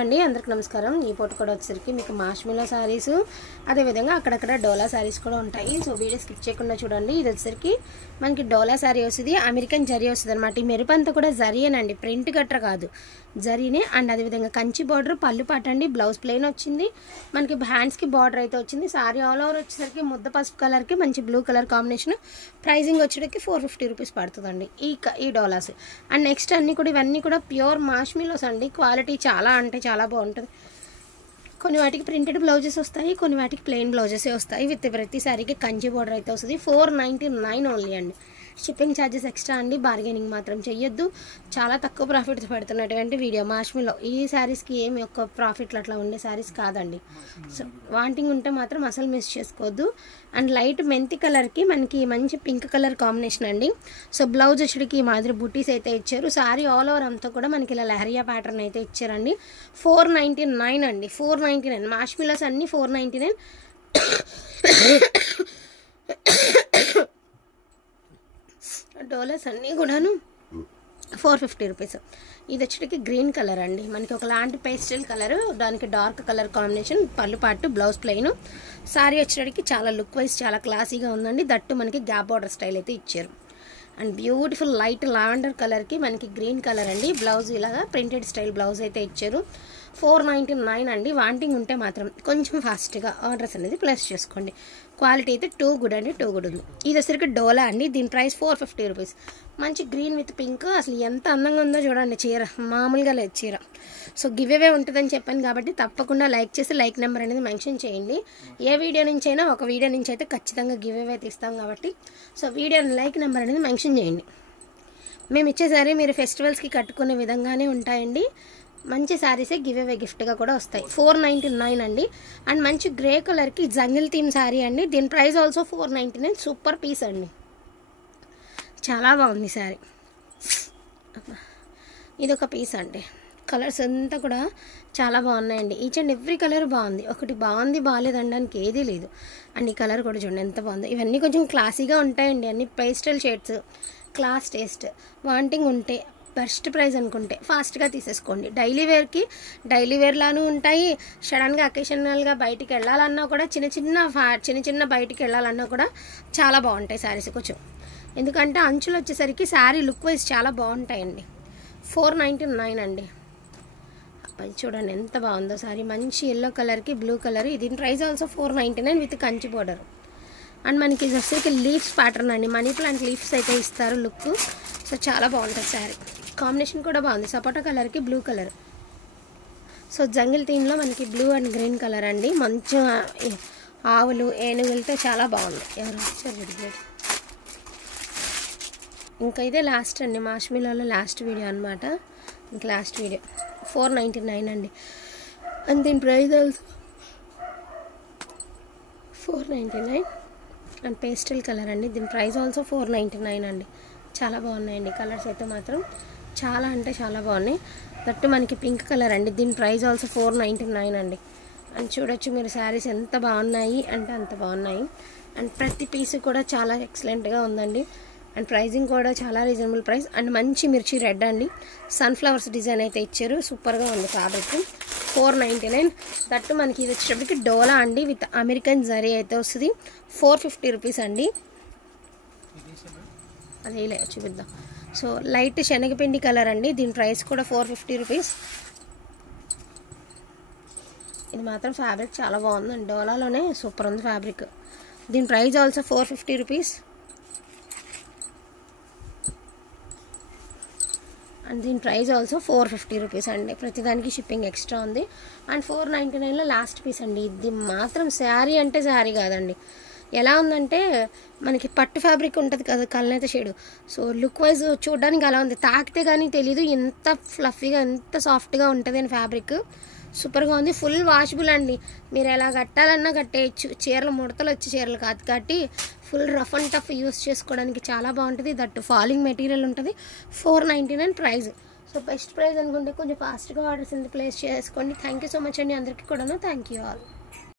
అండి అందరికి నమస్కారం। ఈ ఫోటో కూడా వచ్చేసరికి మీకు మాష్మిలో సారీస్ అదే విధంగా అక్కడక్కడ డోలా సారీస్ కూడా ఉంటాయి। సో వీడియో స్కిప్ చేయకుండా చూడండి। ఇది వచ్చేసరికి మనకి డోలా సారీ వస్తుంది, అమెరికన్ జరీ వస్తుంది అన్నమాట। ఈ మెరుపంతా కూడా జరీయేనండి, ప్రింట్ గట్ర కాదు, జరీనే। అండ్ అదే విధంగా కంచి బార్డర్, పళ్ళు పాట అండి, బ్లౌజ్ ప్లెయిన్ వచ్చింది, మనకి హ్యాండ్స్ కి బార్డర్ అయితే వచ్చింది। సారీ ఆల్ ఓవర్ వచ్చేసరికి ముద్ద పసుపు కలర్ కి మంచి బ్లూ కలర్ కాంబినేషన్। ప్రైజింగ్ వచ్చేటికి 450 రూపీస్ పడుతుందండి ఈ డోలాస్। అండ్ నెక్స్ట్ అన్ని కూడా ఇవన్నీ కూడా ప్యూర్ మాష్మిలోస్ అండి, క్వాలిటీ చాలా అంటే చాలా బాగుంటుంది। కొన్ని వాటికి ప్రింటెడ్ బ్లౌజెస్ వస్తాయి, కొన్ని వాటికి ప్లెయిన్ బ్లౌజెస్ వస్తాయి। విత్ ప్రతి సారీకి కంచి బార్డర్ అయితే వస్తుంది। 499 ఓన్లీ అండి। షిప్పింగ్ ఛార్జెస్ ఎక్స్ట్రా అండి, బార్గెనింగ్ మాత్రం చెయ్యొద్దు। చాలా తక్కువ ప్రాఫిట్స్ పెడుతున్నటువంటి వీడియో మాష్మిలో। ఈ శారీస్కి ఏమి ఒక్క ప్రాఫిట్లు అట్లా ఉండే శారీస్ కాదండి। సో వాంటింగ్ ఉంటే మాత్రం అసలు మిస్ చేసుకోవద్దు। అండ్ లైట్ మెంతి కలర్కి మనకి మంచి పింక్ కలర్ కాంబినేషన్ అండి। సో బ్లౌజ్ వచ్చేటికి ఈ మాదిరి బుటీస్ అయితే ఇచ్చారు। సారీ ఆల్ ఓవర్ అంతా కూడా మనకి ఇలా లహరియా ప్యాటర్న్ అయితే ఇచ్చారండి। 499 అండి, 499 మాష్మిలోస్ అన్ని 499। డోలర్స్ అన్నీ కూడాను 450 రూపీస్। ఇది వచ్చేటికి గ్రీన్ కలర్ అండి, మనకి ఒకలాంటి పేస్టల్ కలర్, దానికి డార్క్ కలర్ కాంబినేషన్, పళ్ళు పాటు, బ్లౌజ్ ప్లెయిన్। సారీ వచ్చేటికి చాలా లుక్ వైజ్ చాలా క్లాసీగా ఉందండి। దట్టు మనకి గ్యాప్ బార్డర్ స్టైల్ అయితే ఇచ్చారు। అండ్ బ్యూటిఫుల్ లైట్ లావెండర్ కలర్కి మనకి గ్రీన్ కలర్ అండి, బ్లౌజ్ ఇలాగా ప్రింటెడ్ స్టైల్ బ్లౌజ్ అయితే ఇచ్చారు। 499 అండి। వాంటింగ్ ఉంటే మాత్రం కొంచెం ఫాస్ట్గా ఆర్డర్స్ అనేది ప్లేస్ చేసుకోండి। క్వాలిటీ అయితే టూ గుడ్ అండి, టూ గుడ్ ఉంది। ఇది వచ్చరికి డోలా అండి, దీని ప్రైస్ 450 రూపీస్। మంచి గ్రీన్ విత్ పింక్, అసలు ఎంత అందంగా ఉందో చూడండి చీర, మామూలుగా లేదు చీర। సో గివ్ అవే ఉంటుందని చెప్పాను కాబట్టి తప్పకుండా లైక్ చేసి లైక్ నెంబర్ అనేది మెన్షన్ చేయండి। ఏ వీడియో నుంచి అయినా ఒక వీడియో నుంచి అయితే ఖచ్చితంగా గివ్ అవే తీస్తాం కాబట్టి సో వీడియోని లైక్ నెంబర్ అనేది మెన్షన్ చేయండి। మేము ఇచ్చేసారి మీరు ఫెస్టివల్స్కి కట్టుకునే విధంగానే ఉంటాయండి। మంచి శారీసే గివ్ అవే గిఫ్ట్గా కూడా వస్తాయి। 499 అండి। అండ్ మంచి గ్రే కలర్కి జంగిల్ థీమ్ శారీ అండి, దీని ప్రైస్ ఆల్సో 499। సూపర్ పీస్ అండి, చాలా బాగుంది శారీ। ఇది ఒక పీస్ అండి, కలర్స్ అంతా కూడా చాలా బాగున్నాయండి। ఈచ్ అండ్ ఎవ్రీ కలర్ బాగుంది, ఒకటి బాగుంది బాగాలేదు అనడానికి ఏదీ లేదు। అండ్ ఈ కలర్ కూడా చూడండి ఎంత బాగుంది। ఇవన్నీ కొంచెం క్లాసీగా ఉంటాయండి, అన్ని pastel shades, class taste. Wanting ఉంటే బెస్ట్ ప్రైస్ అనుకుంటే ఫాస్ట్గా తీసేసుకోండి। డైలీ వేర్లాను ఉంటాయి, సడన్గా అకేషనల్గా బయటికి వెళ్ళాలన్నా కూడా చిన్న చిన్న బయటికి వెళ్ళాలన్నా కూడా చాలా బాగుంటాయి శారీస్ కొంచెం, ఎందుకంటే అంచులు వచ్చేసరికి శారీ లుక్ వైజ్ చాలా బాగుంటాయండి। 499 అండి। అది చూడండి ఎంత బాగుందో శారీ, మంచి ఎల్లో కలర్కి బ్లూ కలర్, దీని price also 499 with Kanchi border. And మనకి ఇది వచ్చేసరికి లీవ్స్ ప్యాటర్న్ అండి, మనీ ప్లాంట్ లీవ్స్ అయితే ఇస్తారు లుక్। సో చాలా బాగుంటుంది శారీ, కాంబినేషన్ కూడా బాగుంది, సపోటా కలర్కి బ్లూ కలర్। సో జంగిల్ థీమ్లో మనకి బ్లూ అండ్ గ్రీన్ కలర్ అండి, మంచి ఆవులు ఏనుగులతో చాలా బాగుంది। ఎవరు వచ్చారు? ఇంకా ఇదే లాస్ట్ అండి, మాష్మిలోలో లాస్ట్ వీడియో అనమాట, ఇంకా లాస్ట్ వీడియో 499 అండి। అండ్ దీని price also 499 and pastel colour అండి, దీని ప్రైస్ ఆల్సో 499 అండి। చాలా బాగున్నాయండి కలర్స్ అయితే మాత్రం, చాలా అంటే చాలా బాగున్నాయి। దట్టు మనకి పింక్ కలర్ అండి, దీని ప్రైస్ ఆల్సో 499 అండి। అండ్ చూడొచ్చు మీరు శారీస్ ఎంత బాగున్నాయి అంటే అంత బాగున్నాయి। అండ్ ప్రతి పీస్ కూడా చాలా ఎక్సలెంట్గా ఉందండి। అండ్ ప్రైజింగ్ కూడా చాలా రీజనబుల్ ప్రైస్। అండ్ మంచి మిర్చి రెడ్ అండి, సన్ఫ్లవర్స్ డిజైన్ అయితే ఇచ్చారు, సూపర్గా ఉంది ఫ్యాబ్రిక్। 499 దట్టు మనకి ఇది వచ్చేటప్పటికి డోలా అండి విత్ అమెరికన్ జరీ అయితే వస్తుంది। 450 రూపీస్ అండి। అదే చూపిద్దాం। సో లైట్ శనగపిండి కలర్ అండి, దీని ప్రైస్ కూడా 450 రూపీస్। ఇది మాత్రం ఫ్యాబ్రిక్ చాలా బాగుందండి, డోలాలోనే సూపర్ ఉంది ఫ్యాబ్రిక్। దీని ప్రైస్ ఆల్సో 450 రూపీస్। అండ్ దీని ప్రైస్ ఆల్సో 450 రూపీస్ అండి, ప్రతిదానికి షిప్పింగ్ ఎక్స్ట్రా ఉంది। అండ్ 499లో లాస్ట్ పీస్ అండి, ఇది మాత్రం శారీ అంటే శారీ కాదండి, ఎలా ఉందంటే మనకి పట్టు ఫ్యాబ్రిక్ ఉంటుంది కదా కల్నేత షేడు, సో లుక్ వైజ్ చూడడానికి అలా ఉంది, తాకితే కానీ తెలీదు ఎంత ఫ్లఫీగా ఎంత సాఫ్ట్గా ఉంటుంది అని ఫ్యాబ్రిక్, సూపర్గా ఉంది। ఫుల్ వాషబుల్ అండి, మీరు ఎలా కట్టాలన్నా కట్టేయచ్చు, చీరలు ముడతలు వచ్చి చీరలు కాదు కాబట్టి full rough and tough use చేసుకోవడానికి చాలా బాగుంటుంది। దట్టు ఫాలింగ్ మెటీరియల్ ఉంటుంది। 499 ప్రైస్। సో బెస్ట్ ప్రైస్ అనుకుంటే కొంచెం ఫాస్ట్గా ఆర్డర్స్ ప్లేస్ చేసుకోండి। థ్యాంక్ యూ సో మచ్ అండి అందరికీ కూడాను, థ్యాంక్ యూ ఆల్।